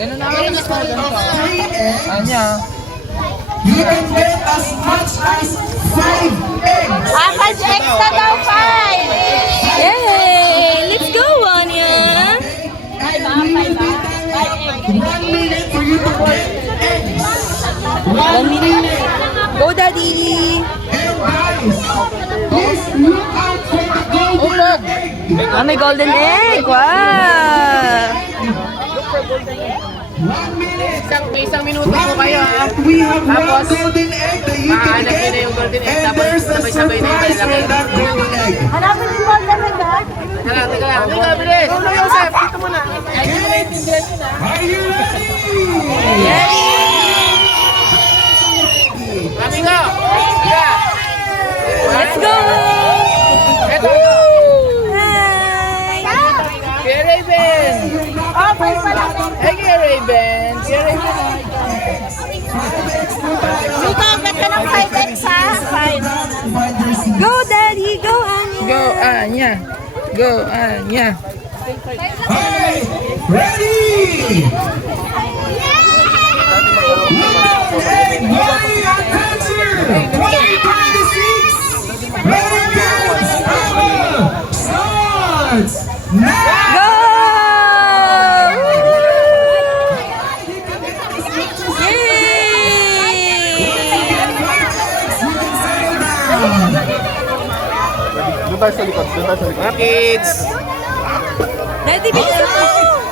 Ganun namin yung score ganito. Anya. You can get as much as 5 eggs. Apat extra daw, 5! Yay! Let's go, Anya! 1 minute for you to get eggs. 1 minute. Go, Daddy! And guys, please look out for the golden egg. Ah, may golden egg! Wow! 1 minute. May isang minuto po kayo ha. We have one Tapos, golden egg that you can mahanap nyo na get. yung golden egg. And Tapos there's a sabay-sabay na yung surprise for malalaki. that golden egg. Hanapin yung golden egg, ha? Teka lang, teka lang. Teka, bilis. Tulong Joseph, dito muna. Ay, dito na yung pindihan nyo na. Are you ready? Kami go! Yeah! Let's go! Ito! Hi! Kuya Raven! Oh, 5 pala. Hey, Kuya Raven! Kuya Raven! Dito, get ka ng 5 eggs, ha? 5. Go, Daddy! Go, Anya! Go, Anya! Go, Anya! Hey, ready? One egg going on cancer. 2026. Ready, kids? Timer starts now. Go! Mga kids! Daddy, bilisan mo!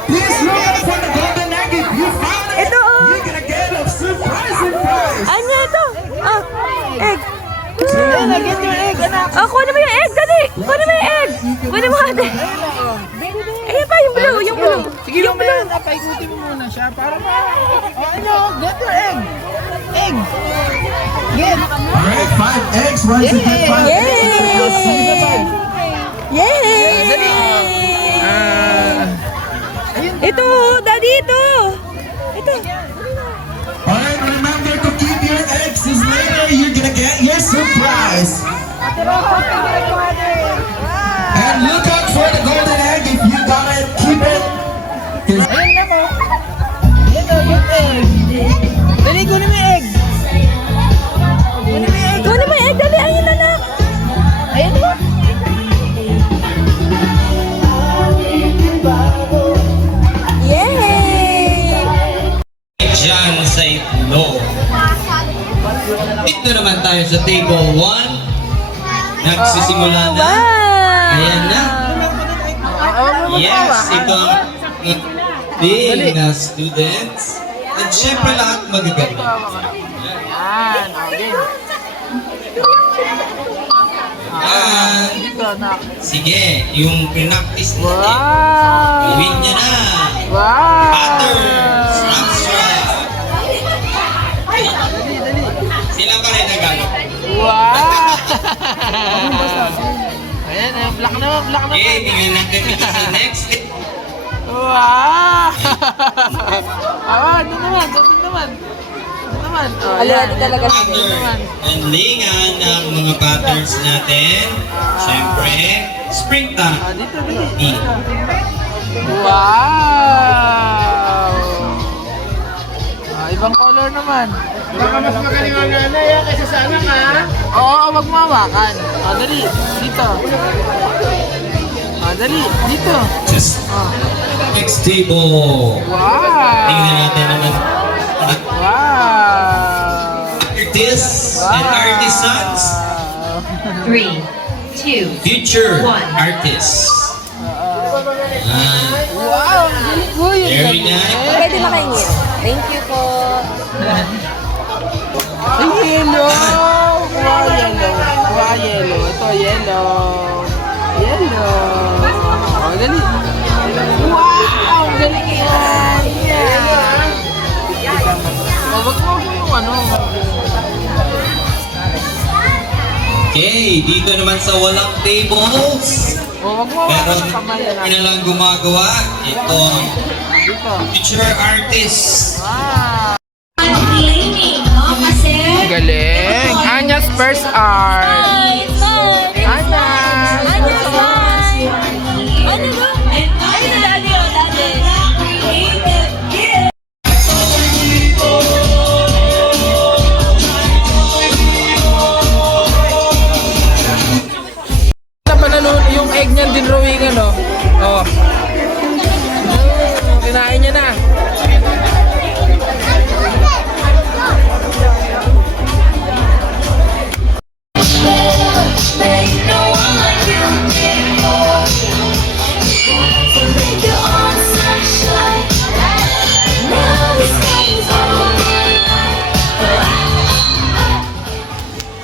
Please look out for the golden egg. If you found it, Ito, oh! you're gonna get a surprising prize. Anya, ito! Oh, egg! Ayan, get your egg, anak! Oh, kunin mo yung egg, Daddy! Kunin mo yung egg! Kunin mo ate! Ayan pa, yung blue, yung blue! Sige, mamaya na, paikutin mo muna siya para ma... Oh, ano? Get your egg! Egg! Get! All right, 5 eggs. Once you get 5 eggs, you'll see the bag. Yay! Ito, Daddy, ito! Ito! All right, remember to keep your eggs, 'cause later you're gonna get your surprise. And look out for the golden egg. If you got it, keep it. 'Cause Ayun na mo! Ayan o, get egg! Dali, kunin mo yung egg! Kunin mo yung egg! Kunin mo yung egg, Daddy! Ayun na na! Ayan mo! Yay! Diyan sa itlog. Dito naman tayo sa table 1. Nagsisimula na. Wow! Ayan na. Yes, ito ang ating na students. At syempre lahat magaganda. Ayan, okay. At Dito, anak. sige, yung pinaktis natin. Wow! Gawin niya na. Wow! Patterns. Abstract. Sila pa rin nagagawa. Wow! Ayan, black naman, black naman. Okay, tingnan natin dito sa next. Wow! Ah, doon naman, doon naman. Doon naman. Oh, Already yan, talaga yan siya. naman, doon naman. And lingan ng mga patterns natin. Siyempre, springtime. Ah, dito, dito. Dito. Wow! Ah, ibang color naman. Baka mas magaling ang nanay kaysa sa anak ha? Oo, wag mo hawakan. Ah, dali. Dito. Ah, dali. Dito. Just Ah. next table. Wow! Tingnan natin naman. Wow! Artists and artisans. 3, 2, Future 1. artists. Wow! Ang galing ko yun. Very nice. Pwede makaingin. Thank you po. Ay, yellow! Wow, yellow. Wow, yellow. Ito, yellow. Yellow. Oh, dali. Wow! Ang galing yan! Yeah! Oh, wag mo yung ano. Okay, dito naman sa walang tables. Oh, wag mo Pero hawakan ng kamay na. hindi na lang gumagawa. Ito, Dito. future artists. Wow! Claiming, no? Kasi... Galing! Anya's first art. Oh. Kinain niya na.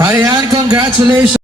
Ayan, congratulations.